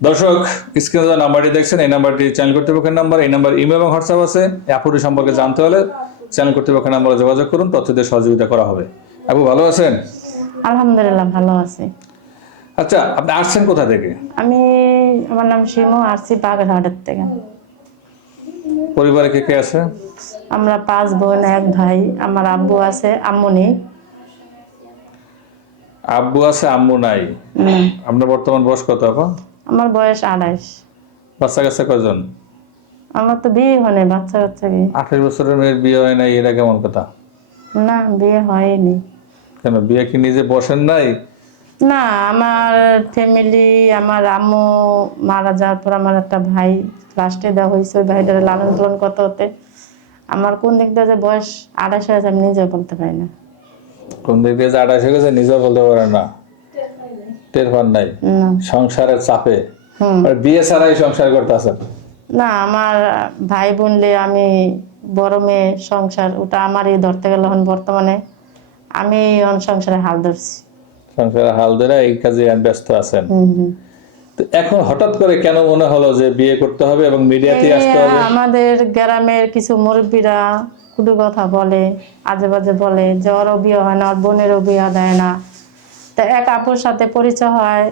দর্শক স্ক্রিনে যে নাম্বারটি দেখছেন এই নাম্বারটি চ্যানেল কর্তৃপক্ষের নাম্বার এই নাম্বার ইমেল এবং হোয়াটসঅ্যাপ আছে। আপুটি সম্পর্কে জানতে হলে চ্যানেল কর্তৃপক্ষের নাম্বারে যোগাযোগ করুন তথ্যদের সহযোগিতা করা হবে। আপু ভালো আছেন? আলহামদুলিল্লাহ ভালো আছি। আচ্ছা আপনি আসছেন কোথা থেকে? আমি আমার নাম শিমু আসছি বাগেরহাটের থেকে। পরিবারে কে কে আছে? আমরা পাঁচ বোন এক ভাই আমার আব্বু আছে আম্মু নেই। আব্বু আছে আম্মু নাই। আপনার বর্তমান বয়স কত আপা? আমার বয়স আড়াইশ। বাচ্চা কাছে কজন আমার তো বিয়ে হয়নি বাচ্চা কাচ্চা বিয়ে আঠাশ বছরের মেয়ের বিয়ে হয় নাই এটা কেমন কথা? না বিয়ে হয়নি। কেন বিয়ে কি নিজে বসেন নাই? না আমার ফ্যামিলি আমার আম্মু মারা যাওয়ার পর আমার একটা ভাই লাস্টে দেওয়া হয়েছে ওই ভাইটারে লালন পালন করতে হতে আমার কোন দিক দিয়ে যে বয়স আড়াইশ হয়েছে আমি নিজে বলতে পারি না। কোন দিক দিয়ে যে গেছে নিজেও বলতে পারেন না। টের পান নাই। সংসারের চাপে। বিয়ে ছাড়াই সংসার করতে আছেন না আমার ভাই বোনলে আমি বড় মেয়ে সংসার ওটা আমারই ধরতে গেলে এখন বর্তমানে আমি এখন সংসারে হাল ধরছি। সংসারে হাল ধরে এই কাজে ব্যস্ত আছেন। তো এখন হঠাৎ করে কেন মনে হলো যে বিয়ে করতে হবে এবং মিডিয়াতে আসতে হবে? আমাদের গ্রামের কিছু মুরব্বীরা কুটু কথা বলে আজে বাজে বলে যে বিয়ে হয় না ওর বোনেরও বিয়ে দেয় না। তা এক আপুর সাথে পরিচয় হয়,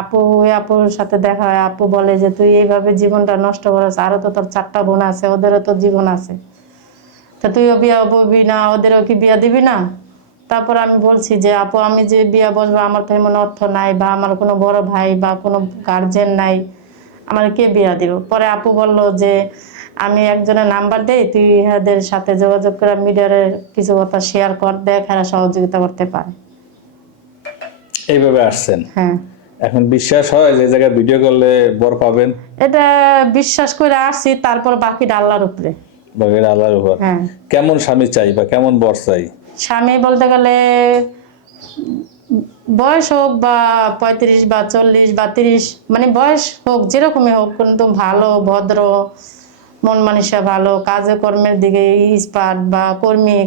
আপু ওই আপুর সাথে দেখা হয়, আপু বলে যে, তুই এইভাবে জীবনটা নষ্ট করেছ আরও তো তোর চারটা বোন আছে, ওদেরও তো জীবন আছে। তা তুইও বিয়ে বলবি না, ওদেরও কি বিয়ে দিবি না? তারপর আমি বলছি যে, আপু, আমি যে বিয়ে বসবো, আমার তো এমন অর্থ নাই, বা আমার কোনো বড় ভাই বা কোনো গার্জেন নাই, আমার কে বিয়া দিব? পরে আপু বলল যে আমি একজনের নাম্বার দেই তুই এদের সাথে যোগাযোগ করে মিডিয়ার কিছু কথা শেয়ার কর দেখ এরা সহযোগিতা করতে পারে। এইভাবে আসছেন? হ্যাঁ। এখন বিশ্বাস হয় যে জায়গায় ভিডিও করলে বর পাবেন? এটা বিশ্বাস করে আসছি তারপর বাকিটা আল্লাহর উপরে। বা এর আল্লাহর উপর। হ্যাঁ। কেমন স্বামী চাই বা কেমন বর চাই? স্বামী বলতে গেলে বয়স হোক বা পঁয়ত্রিশ বা চল্লিশ বা তিরিশ মানে বয়স হোক যেরকমই হোক কিন্তু ভালো ভদ্র মন মানসিক ভালো কাজে কর্মের দিকে ইস্পাট বা কর্মী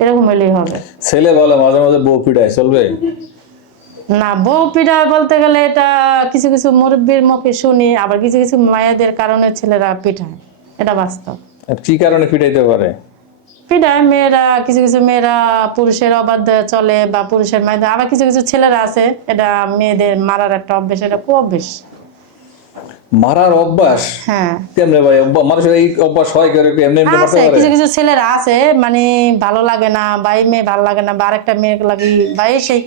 এরকম হলেই হবে। ছেলে বলে মাঝে মাঝে বউ পিড়ায় চলবে? না বউ পিঠা বলতে গেলে এটা কিছু কিছু মুরব্বীর মুখে শুনি আবার কিছু কিছু মায়েদের কারণে ছেলেরা পিঠায় এটা বাস্তব। কি কারণে পিটাইতে পারে? পিঠায় মেয়েরা কিছু কিছু মেয়েরা পুরুষের অবাধ্য চলে বা পুরুষের মায়েদের আবার কিছু কিছু ছেলেরা আছে এটা মেয়েদের মারার একটা অভ্যেস এটা খুব অভ্যেস। মারার অভ্যাস হ্যাঁ। কেমনে ভাই? অভ্যাস- মানুষের এই অভ্যাস হয় কেউ এমনি এমনি মারতে আছে পারে কিছু কিছু ছেলেরা আছে মানে ভালো লাগে না ভাই মেয়ে ভালো লাগে না বা আরেকটা মেয়ে লাগি ভাই সেই